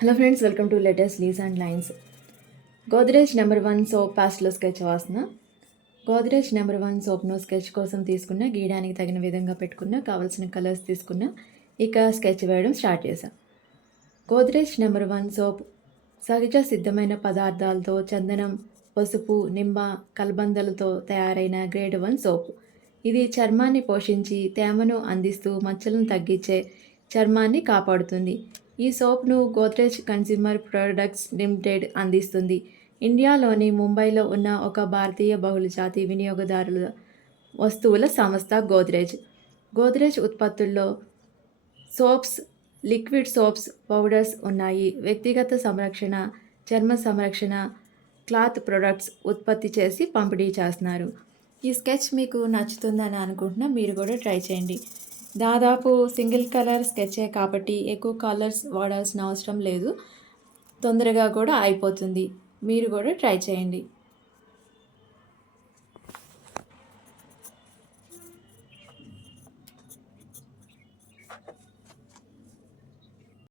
Hello friends, welcome to latest leaves and lines. Godrej number 1 soap pastel sketch వాసన. Godrej number 1 సోప్ను sketch కోసం తీసుకున్న, గీయడానికి తగిన విధంగా పెట్టుకున్న, కావాల్సిన కలర్స్ తీసుకున్న, ఇక స్కెచ్ వేయడం స్టార్ట్ చేశాం. గోద్రేజ్ నెంబర్ 1 సోప్ సహజ సిద్ధమైన పదార్థాలతో చందనం, పసుపు, నిమ్మ, కలబందలతో తయారైన గ్రేడ్ 1 సోప్. ఇది చర్మాన్ని పోషించి తేమను అందిస్తూ మచ్చలను తగ్గించే చర్మాన్ని కాపాడుతుంది. ఈ సోప్ను గోద్రేజ్ కన్స్యూమర్ ప్రొడక్ట్స్ లిమిటెడ్ అందిస్తుంది. ఇండియాలోని ముంబైలో ఉన్న ఒక భారతీయ బహుళజాతి వినియోగదారుల వస్తువుల సంస్థ గోద్రేజ్. గోద్రేజ్ ఉత్పత్తుల్లో సోప్స్, లిక్విడ్ సోప్స్, పౌడర్స్ ఉన్నాయి. వ్యక్తిగత సంరక్షణ, చర్మ సంరక్షణ, క్లాత్ ప్రొడక్ట్స్ ఉత్పత్తి చేసి పంపిణీ చేస్తున్నారు. ఈ స్కెచ్ మీకు నచ్చుతుందని అనుకుంటున్నా. మీరు కూడా ట్రై చేయండి. దాదాపు సింగిల్ కలర్ స్కెచే కాబట్టి ఎక్కువ కలర్స్ వాడాల్సిన అవసరం లేదు. తొందరగా కూడా అయిపోతుంది. మీరు కూడా ట్రై చేయండి.